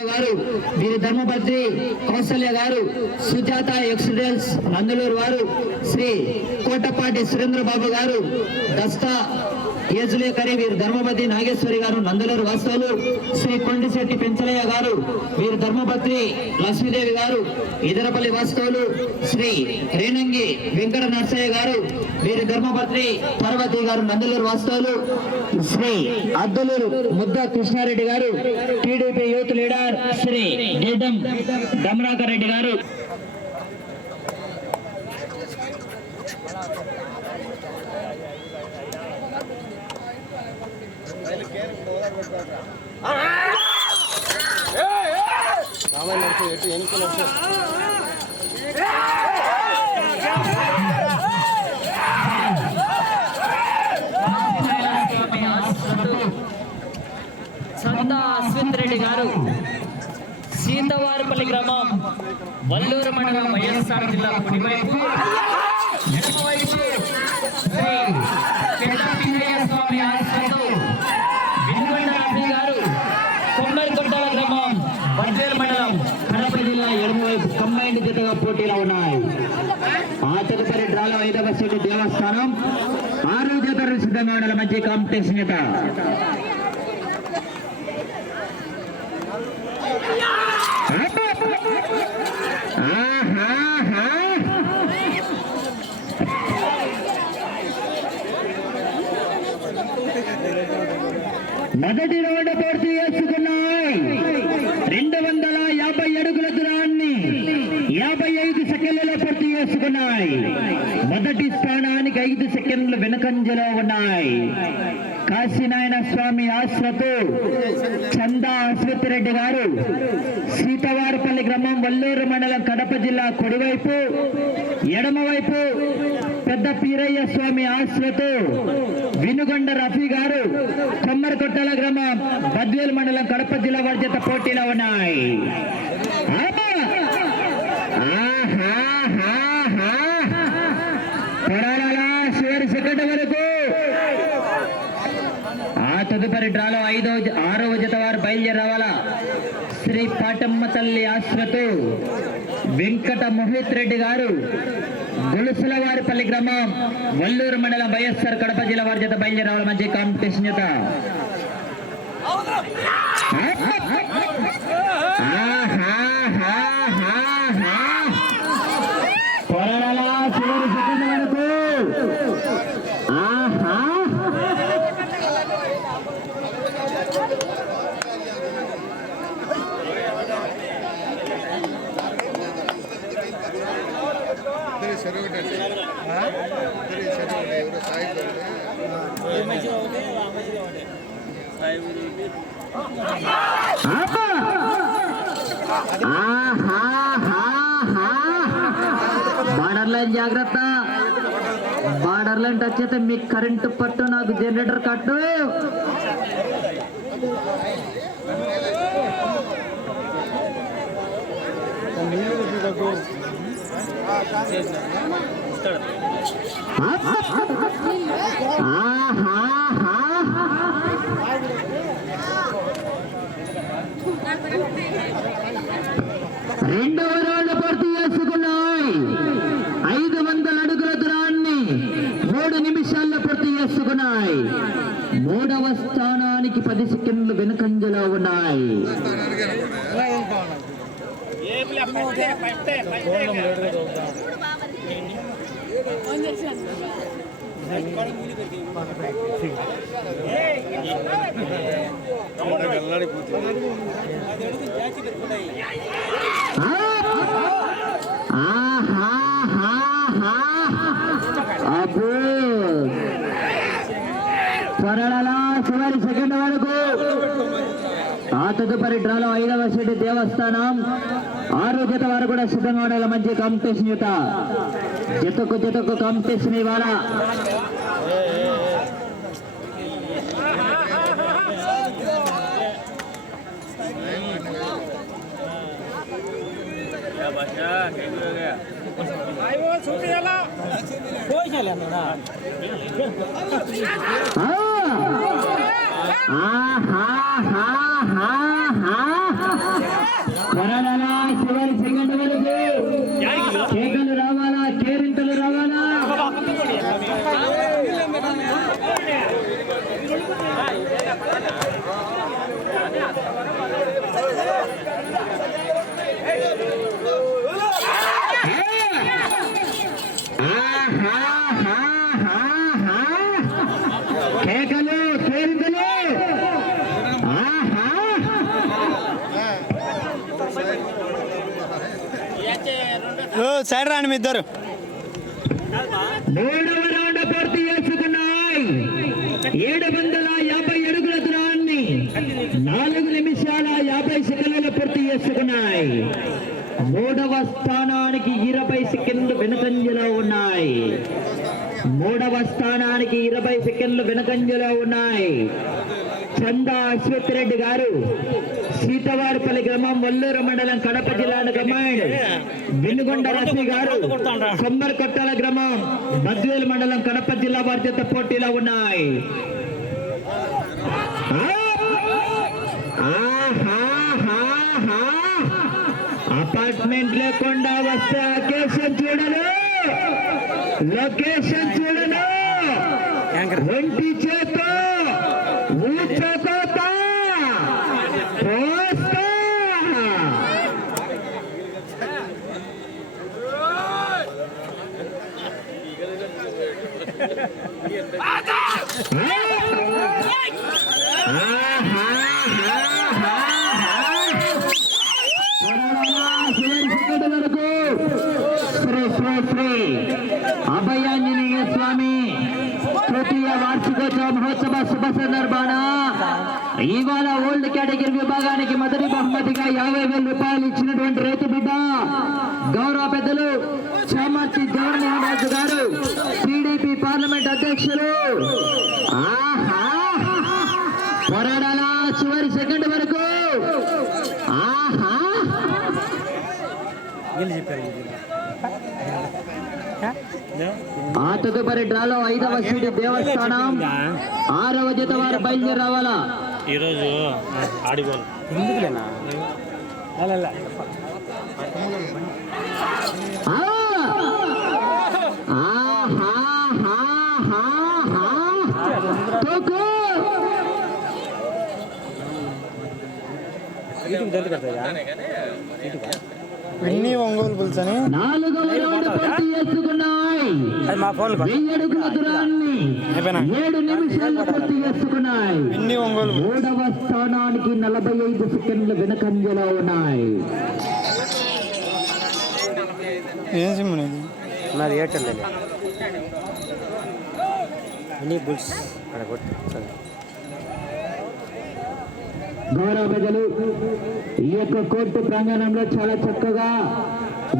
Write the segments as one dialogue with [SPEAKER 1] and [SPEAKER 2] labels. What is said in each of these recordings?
[SPEAKER 1] గారు వీరి ధర్మపత్రి కౌసల్య గారు సుజాత ఎక్స్ప్రెస్ నందులూరు వారు శ్రీ కోటపాటి సురేంద్రబాబు గారు దస్తా ఏజులేకరి వీరు ధర్మపతి నాగేశ్వరి గారు నందలూరు వాస్తవులు శ్రీ కొండిశెట్టి పెంచలయ్య గారు వీరు ధర్మపత్రి లక్ష్మీదేవి గారు ఇదరపల్లి వాస్తవులు శ్రీ రేణంగి వెంకట నరసయ్య గారు వీరి ధర్మపత్రి పార్వతి గారు నందలూరు వాస్తవులు శ్రీ అద్దులూరు ముద్ద కృష్ణారెడ్డి గారు TDP youth leader Shri Gedam Damarakar Reddy గారు.
[SPEAKER 2] రామాయణ ఎటు
[SPEAKER 1] సీతవారిపల్లి గ్రామం వల్లూరు మండలం వైఎస్ఆర్ జిల్లా కుడివైపు. ఎడమవైపు శ్రీ పెద్ద స్వామి ఆశ్రమంలో వెనుగొండ రఫీ గారు. గ్రామం మండలం కడప జిల్లా ఎడమవైపు కంబైండ్ జతగా పోటీలో ఉన్నాయి. ఆ తదుపరి డ్రాలో ఐదవ సీటు దేవస్థానం ఆరు జతలు సిద్ధంగా ఉండాలి మంచి కాంపిటీషన్ జత ఆహాహా. మొదటి రౌండ్ పూర్తి చేసుకున్నాయి రెండు వందల యాభై అడుగుల దూరాన్ని యాభై ఐదు సెకండ్లలో పూర్తి చేసుకున్నాయి. మొదటి స్థానానికి ఐదు సెకండ్లు వెనుకంజలో ఉన్నాయి. స్వామి ఆశ్రతు చందా అశ్వత్ రెడ్డి గారు సీతవారపల్లి గ్రామం వల్లూరు మండలం కడప జిల్లా కుడివైపు ఎడమవైపు పెద్ద పీరయ్య స్వామి ఆశ్రతు వినుగొండ రఫీ గారు కొమ్మరికొట్టల గ్రామం బద్వేలు మండలం కడప జిల్లా వారి పోటీలో ఉన్నాయి. ఆహా! ఆహాహాహా! చివరి సెకండ్ వరకు తదుపరి డ్రాలో ఐదో ఆరవ జత వారు బయలుదేరి రావాలా శ్రీ పాటమ్మ తల్లి ఆశ్రతు వెంకట మోహిత్ రెడ్డి గారు గొలుసుల వారిపల్లి గ్రామం వల్లూరు మండలం వైఎస్ఆర్ కడప జిల్లా వారి జత బయలుదేరి రావాలి మంచి కాంపిటీషన్ జత ఆహాహాహాహా. పోరాడాలా చివరి సెకండ్ వరకు ఆహా
[SPEAKER 2] ఇద్దరు చెరువు ఒకటి ఇద్దరు చెరువు ఒకటి ఎవరో సాయి
[SPEAKER 1] ఆపా! ఆహాహాహా! బార్డర్ లైన్ జాగ్రత్త. బార్డర్ లైన్ టచ్ అయితే మీకు కరెంటు పట్టు నాకు జనరేటర్ కట్టు. ఆహా. రెండవ రౌండ్ పూర్తి చేసుకున్నాయి ఐదు వందల అడుగుల దూరాన్ని మూడు నిమిషాల్లో పూర్తి చేసుకున్నాయి మూడవ స్థానానికి పది సెకండ్లు వెనుకంజలో ఉన్నాయి. ఆహాహాహా. అబ్బో చివరి సెకండ్ వరకు ఆ తదుపరి డ్రాలో ఐదవ సీటు దేవస్థానం. ఆరోగ్యత వారు కూడా సిద్ధంగా ఉండాలి మంచి కాంపిటీషన్ యుత. జతకు జతకు కాంపిటీషన్ ఇవాళ ఆ! ఆహాహాహాహా. కొరడాలా చివరి సెకండ్ వరకు కేకలు రావాలా కేరింతలు రావాలా కేకలు కేరింతలు ఆహా
[SPEAKER 3] సైడ్ రాండి మీ ఇద్దరు.
[SPEAKER 1] మూడవ పూర్తి ఏడు వందల యాభై అడుగుల దూరాన్ని నాలుగు నిమిషాల యాభై సెకండ్లు పూర్తి చేసుకున్నాయి. మూడవ స్థానానికి ఇరవై సెకండ్లు వెనుకంజలో ఉన్నాయి. మూడవ స్థానానికి ఇరవై సెకండ్లు వెనుకంజలో ఉన్నాయి. చందా అశ్వత్ రెడ్డి గారు సీతవారిపల్లి గ్రామం వల్లూరు మండలం కడప జిల్లాను కమాండ్ వెనుగొండ రసి గారు కొమ్మర్ కొట్టాల గ్రామం బద్వేలు మండలం కడప జిల్లా చేత పోటీలో ఉన్నాయి. అపార్ట్మెంట్ లేకుండా వస్తే లొకేషన్ చూడను. లొకేషన్ చూడను. ఒంటి చేత ఊచకోత కోస్తా వరకు శ్రీ శ్రీ శ్రీ అభయాంజనేయ స్వామి తృతీయ వార్షికోత్సవ మహోత్సవ శుభ సందర్భాన ఇవాళ ఓల్డ్ కేటగిరీ విభాగానికి మొదటి బహుమతిగా యాభై వేల రూపాయలు ఇచ్చినటువంటి రైతు బిడ్డ గౌరవ పెద్దలు చామర్తి జగన్మోహన్ రాజు గారు టీడీపీ పార్లమెంట్ అధ్యక్షులు. ఆహా! పోరాడాల? చివరి సెకండ్ వరకు. ఆహా! ఆ తదుపరి డ్రాలో ఐదవ సీటు దేవస్థానం. ఆరవ జత వారు బయలుదేరి రావాలా?
[SPEAKER 4] ఈరోజు
[SPEAKER 3] ఎందుకులేనా? అలా
[SPEAKER 1] ఆ! ఆహా, హా, హా, హా. తోకు!
[SPEAKER 3] విన్నీ ఒంగోలు పులుసు అని అది మా ఫోన్ విన్నీ ఒంగోలు
[SPEAKER 1] మూడవ స్థానానికి నలభై ఐదు సెకండ్లు వెనకంజలో ఉన్నాయి.
[SPEAKER 3] ఏం సిమ్ నీది? నాది ఎయిర్టెల్ విన్నీ బుల్స్? అక్కడ కొట్టు.
[SPEAKER 1] గౌరవ ప్రజలు ఈ యొక్క కోర్టు ప్రాంగణంలో చాలా చక్కగా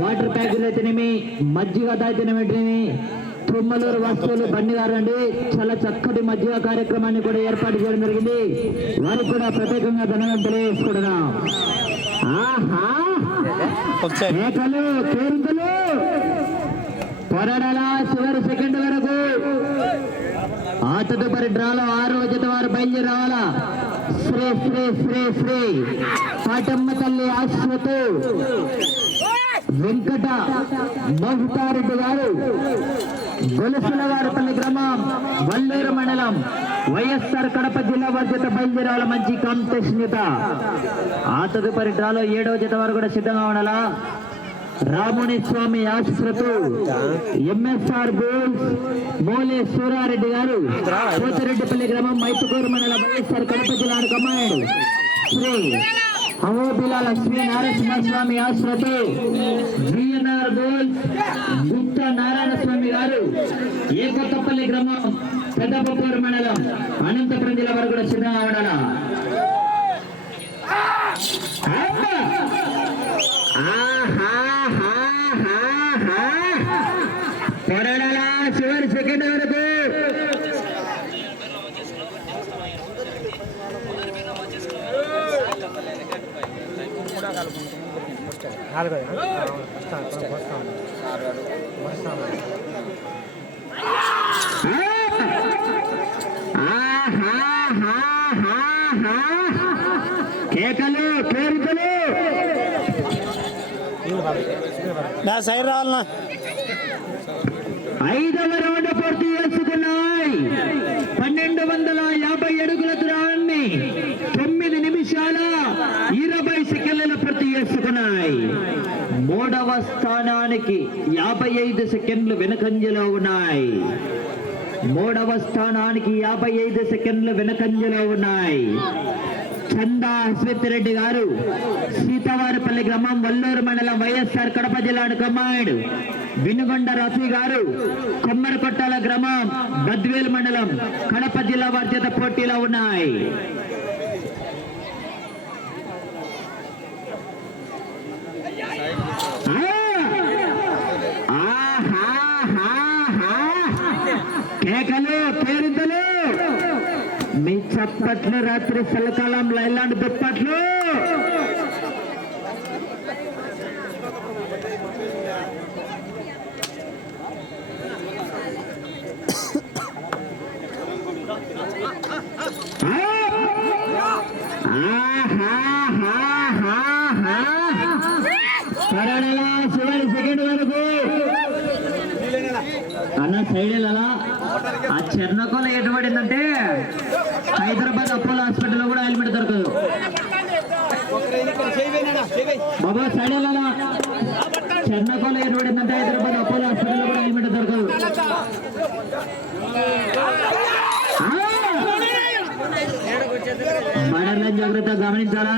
[SPEAKER 1] వాటర్ ప్యాకులు అయితేనేమి మజ్జిగ తాగితేనేమి తుమ్మలూరు వస్తువులు బండి గారండి చాలా చక్కటి మజ్జిగ కార్యక్రమాన్ని కూడా ఏర్పాటు చేయడం జరిగింది. వారికి కూడా ప్రత్యేకంగా ధన్యవాదాలు తెలియజేసుకుంటున్నాం. ఆహా! కేరింతలు పోరాడాల చివరి సెకండ్ వరకు? ఆ తదుపరి డ్రాలో ఆరో జత వారు బయలుదేరి రావాలా? శ్రీ శ్రీ శ్రీ శ్రీ పాటమ్మ తల్లి ఆశ్వతు వెంకట మోహితారెడ్డి గారు గొలుసుల వారిపల్లి గ్రామం వల్లూరు మండలం వైఎస్ఆర్ కడప జిల్లా వారి జత బయలుదేరాల మంచి కాంపిటీషన్ ఆ తదుపరి డ్రాలో ఏడవ జత వారు కూడా సిద్ధంగా ఉండాలా? రాముని స్వామి ఆశీస్సులతో ఎంఎస్ఆర్ గోల్స్ మోలే సూరారెడ్డి గారు పోతిరెడ్డిపల్లి గ్రామం మైతుకూరు మండల వైఎస్ఆర్ కడప జిల్లాకు అమ్మాయి శ్రీ అమోబిలా లక్ష్మీ నారాయణ స్వామి ఆశ్రతో జిఎన్ఆర్ గోల్స్ గుప్త నారాయణ స్వామి గారు ఏకొత్తపల్లి గ్రామం పెద్దపప్పూరు మండలం అనంతపురం జిల్లా వరకు కూడా సిద్ధంగా ఉండాలా? ఆ చివరి సెకండ్ వరకు
[SPEAKER 3] నాలుగో వస్తాను వస్తాను వస్తాను
[SPEAKER 1] కేకలు కేరికలు
[SPEAKER 3] నా సైడ్ రావాలన్నా.
[SPEAKER 1] ఐదవ రౌండ్ పూర్తి చేసుకున్నాయి. పన్నెండు వందల యాభై అడుగుల దూరాన్ని తొమ్మిది నిమిషాల ఇరవై సెకండ్ల పూర్తి చేసుకున్నాయి మూడవ స్థానానికి యాభై ఐదు సెకండ్లు వెనుకంజలో ఉన్నాయి. మూడవ స్థానానికి యాభై ఐదు సెకండ్లు వెనుకంజలో ఉన్నాయి. చందా అశ్విత్ రెడ్డి గారు సీతవారిపల్లి గ్రామం వల్లూరు మండలం వైఎస్ఆర్ కడప జిల్లాను కమ్మాడు. వినుగొండ రఫీ గారు కొమ్మరకొట్టాల గ్రామం బద్వేల్ మండలం కడప జిల్లా వారి పోటీలో ఉన్నాయి ఆ! ఆహాహాహా! కేకలు పేరుద్దలు మీ చప్పట్లు రాత్రి చలికాలంలో ఇలాంటి దుప్పట్లు. చివరి సెకండ్ వరకు. అన్న సైడ్ అలా ఆ చెర్నకోల ఎటుబడిందంటే హైదరాబాద్ అపోలో హాస్పిటల్లో కూడా హెల్మెట్ దొరకదు. బాబా సైడ్ అలా చెర్నకోల ఎటుబడిందంటే హైదరాబాద్ అపోలో హాస్పిటల్లో కూడా హెల్మెట్ దొరకదు. బడర్ల జాగ్రత్త గమనించాలా?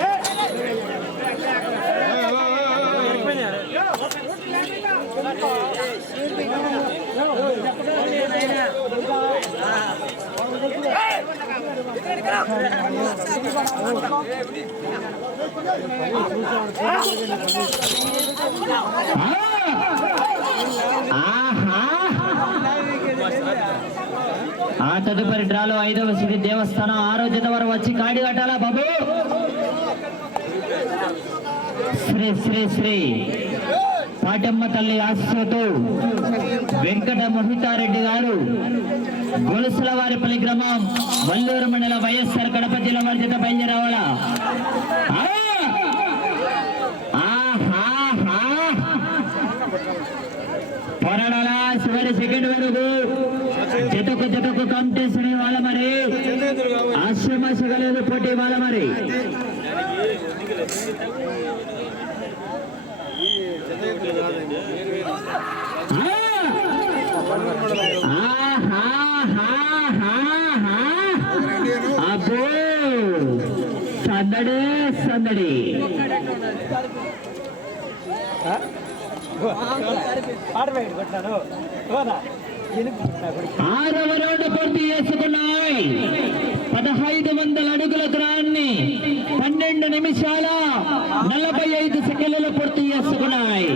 [SPEAKER 1] ఆహా ఆ తదుపరి డ్రాలో ఐదవ సిద్ధి దేవస్థానం ఆరో జత వారు వచ్చి కాడి కట్టాలా బాబు? శ్రీ శ్రీ శ్రీ. కాటమ్మ తల్లి ఆశతో వెంకట మోహితారెడ్డి గారు గొలుసులవారిపల్లి గ్రామం వల్లూరు మండల వైఎస్ఆర్ కడప జిల్లా వారి చేత బయలుదేరావాలా. ఆ! చివరి సెకండ్ వరకు జతకు జతకు కాంపిటీషన్ వాళ్ళ మరి? ఆశ్రమాసగలేదు పోటీ వాళ్ళ మరి? సందడే సందడి ఆరవ రౌండ్ పూర్తి చేసుకున్నాయి. పదహైదు వందల అడుగుల గ్రాన్ని పన్నెండు నిమిషాల నలభై ఐదు సెకండ్లలో పూర్తి చేసుకున్నాయి.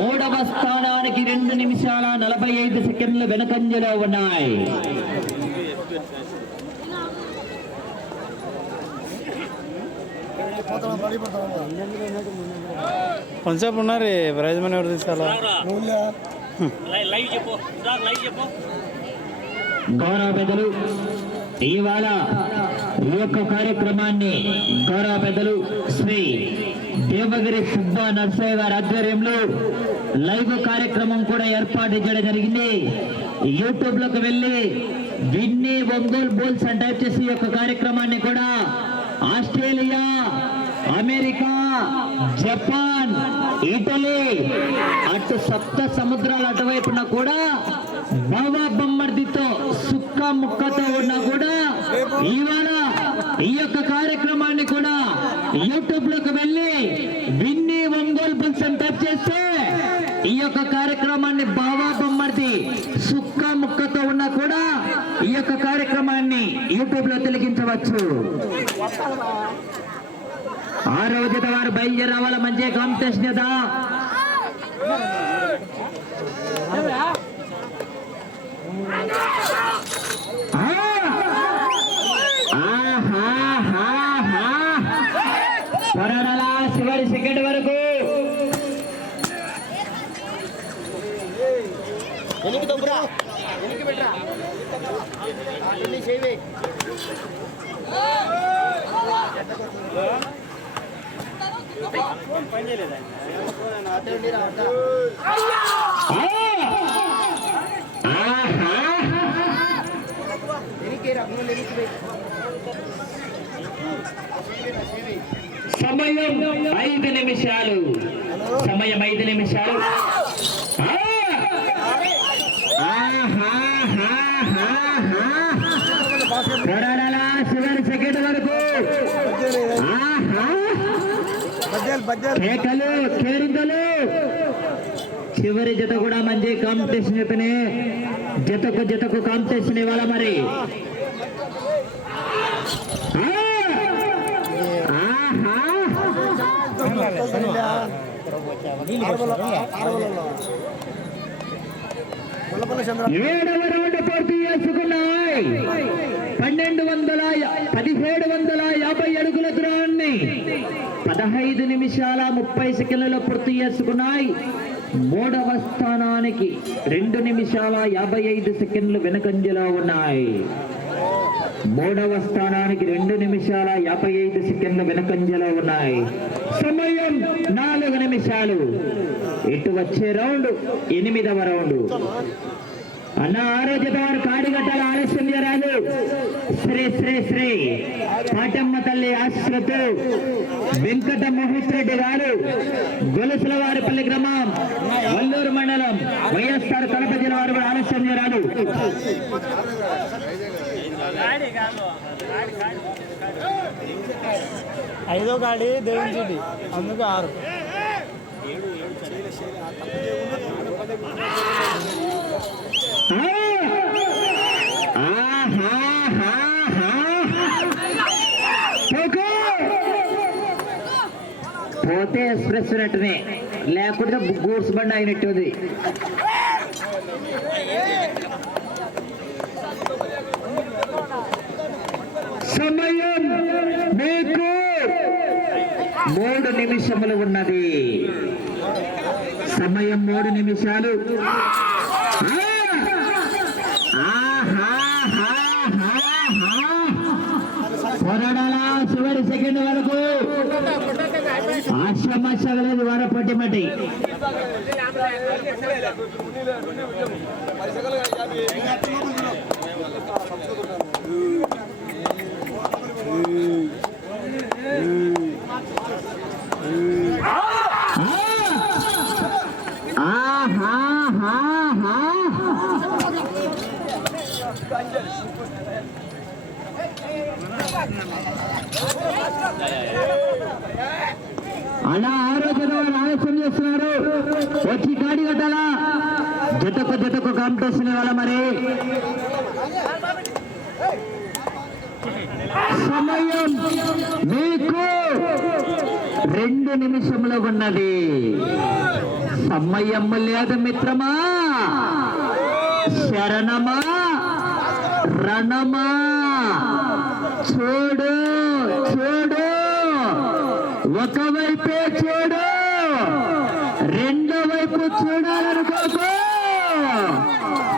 [SPEAKER 1] మూడవ స్థానానికి రెండు నిమిషాల నలభై ఐదు సెకండ్లు వెనకంజలో ఉన్నాయి.
[SPEAKER 3] కొంచెంసేపు ఉన్నారు ప్రైజ్ మనీ ఎవరు తీసుకోవాలా?
[SPEAKER 1] గౌరవ పెద్దలు ఇవాళ ఈ యొక్క కార్యక్రమాన్ని గౌరవ పెద్దలు శ్రీ దేవగిరి సుబ్బా నర్సయ్య గారి ఆధ్వర్యంలో లైవ్ కార్యక్రమం కూడా ఏర్పాటు చేయడం జరిగింది. యూట్యూబ్లోకి వెళ్ళి విన్నీ ఒంగోలు బోల్స్ అని టైప్ చేసి ఈ యొక్క కార్యక్రమాన్ని కూడా ఆస్ట్రేలియా అమెరికా జపాన్ ఇటలీ అటు సప్త సముద్రాల అటువైపున కూడా బాబా బొమ్మర్దితో సుక్క ముక్కతో ఉన్నా కూడా ఇవాళ ఈ యొక్క కార్యక్రమాన్ని కూడా యూట్యూబ్లోకి వెళ్ళి విన్ని ఒంగోలు బుల్స్ అని టైప్ చేస్తే ఈ యొక్క కార్యక్రమాన్ని బాబా బొమ్మర్ది సుక్క ముక్కతో ఉన్నా కూడా ఈ యొక్క కార్యక్రమాన్ని యూట్యూబ్లో తిలకించవచ్చు. ఆరోగ్యత వారు బయలుదేరి రావాల మంచి కాంపిటీషన్ కదా చివరి సెకండ్ వరకు సమయం ఐదు నిమిషాలు. సమయం ఐదు నిమిషాలు ఆ! ఆహాహాహాహా! పోరాడాలా చివరి సెకండ్ వరకు ఆహా
[SPEAKER 3] బజ్జాలు బజ్జాలు
[SPEAKER 1] కేకలు కేరింతలు. చివరి జత కూడా మంచి కాంపిటీషన్ చెప్పినే జతకు జతకు కాంపిటీషన్ ఇవ్వాల మరి! ఆహా! ఏడవ రౌండ్ పూర్తి చేసుకున్నాయి? పన్నెండు వందల పదిహేడు వందల యాభై అడుగుల దూరాన్ని పదహైదు నిమిషాల ముప్పై సెకండ్లలో పూర్తి చేసుకున్నాయి. మూడవ స్థానానికి రెండు నిమిషాల యాభై ఐదు సెకండ్లు వెనుకంజలో ఉన్నాయి. మూడవ స్థానానికి రెండు నిమిషాల యాభై ఐదు సెకండ్లు వెనకంజలో ఉన్నాయి. సమయం నాలుగు నిమిషాలు. ఇటు వచ్చే రౌండ్ ఎనిమిదవ రౌండ్. అన్న ఆరోగ్యదారు కాడిగట్టాల ఆలస్యం చేయరాదు శ్రీ శ్రీ శ్రీ పాటమ్మ తల్లి ఆశ్రత వెంకట మోహిత్ రెడ్డి గారు గొలుసుల వారిపల్లి గ్రామం వల్లూరు మండలం వైఎస్ఆర్ కడప జిల్లా వారు ఆలస్యం చేయరాదు
[SPEAKER 3] ఐదో గాడి దేవుని అందుకు ఆరు.
[SPEAKER 1] పోతే ఎక్స్ప్రెస్ ఉన్నట్టునే లేకుంటే గూడ్స్ బండి అయినట్టుంది సమయం మీకు మూడు నిమిషములు ఉన్నది. సమయం మూడు నిమిషాలు. పోరాడాలా చివరి సెకండ్ వరకు. ఆశ్రమాశగలేదు వార మటి మట్టి అలా ఆరోగ్యం ఆలస్యం చేస్తున్నారు. వచ్చి గాడి కట్టాలా? జతకు జతకు కాంపిటీషన్ ఇవ్వాల మరి? సమయం మీకు రెండు నిమిషంలో ఉన్నది. సమయం లేదు మిత్రమా? శరణమా? రణమా? చూడు చూడు. ఒకవైపే చూడు రెండో వైపు చూడాలనుకోకు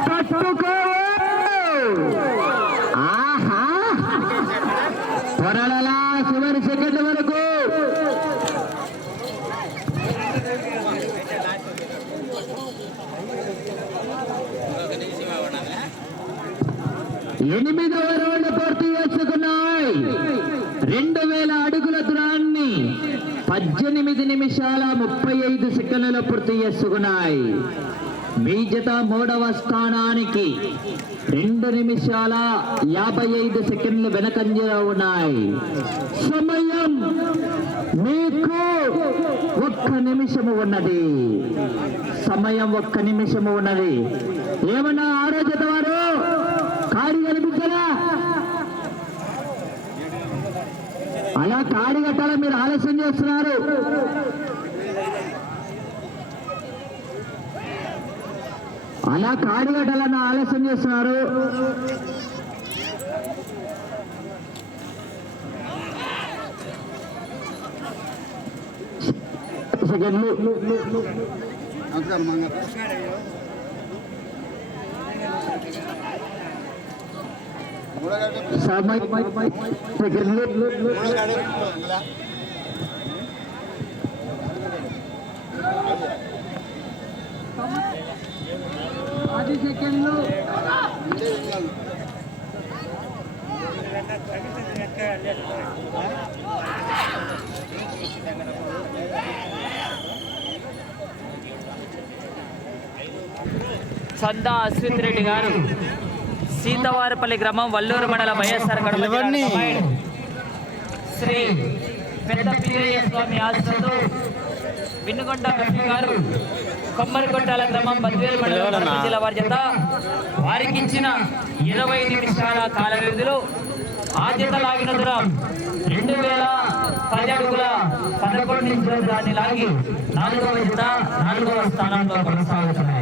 [SPEAKER 1] పట్టుకో ఆహా పొరలలా చివరి సెకండ్ వరకు ఎనిమిదవ రౌండ్ పూర్తి చేసుకున్నాయి. రెండు వేల అడుగుల దూరాన్ని పద్దెనిమిది నిమిషాల ముప్పై ఐదు సెకండ్లలో పూర్తి చేసుకున్నాయి. మీ మూడవ స్థానానికి రెండు నిమిషాల యాభై ఐదు సెకండ్లు వెనకంజలో ఉన్నాయి. సమయం మీకు ఒక్క నిమిషము ఉన్నది. సమయం ఒక్క నిమిషము ఉన్నది. ఏమన్నా ఆరో జత వారు కాడి కనిపించరా అలా కాడి మీరు ఆలస్యం చేస్తున్నారు.
[SPEAKER 5] అలా కాడిగడ్డలను ఆలస్యం చేస్తున్నారు. సెకండ్లు.
[SPEAKER 6] నమస్కారం మంగ
[SPEAKER 5] పది సెకండ్లు
[SPEAKER 1] సందా అశ్విత్ రెడ్డి గారు. సీతవారపల్లి గ్రామం వల్లూరు మండల వైఎస్ఆర్. శ్రీ పెద్ద పీరయ్య స్వామి ఆశ్రతో వినుగొండ గారు కొమ్మరికొట్టాల గ్రామం బద్వేలు మండలం జిల్లా వారి చేత వారికి ఇచ్చిన ఇరవై నిమిషాల కాల వ్యవధిలో ఆద్యత లాగిన దూరం రెండు వేల పది అడుగుల పదకొండు నిమిషాలు దాన్ని లాగి నాలుగవ జత నాలుగవ స్థానంలో కొనసాగుతున్నాయి.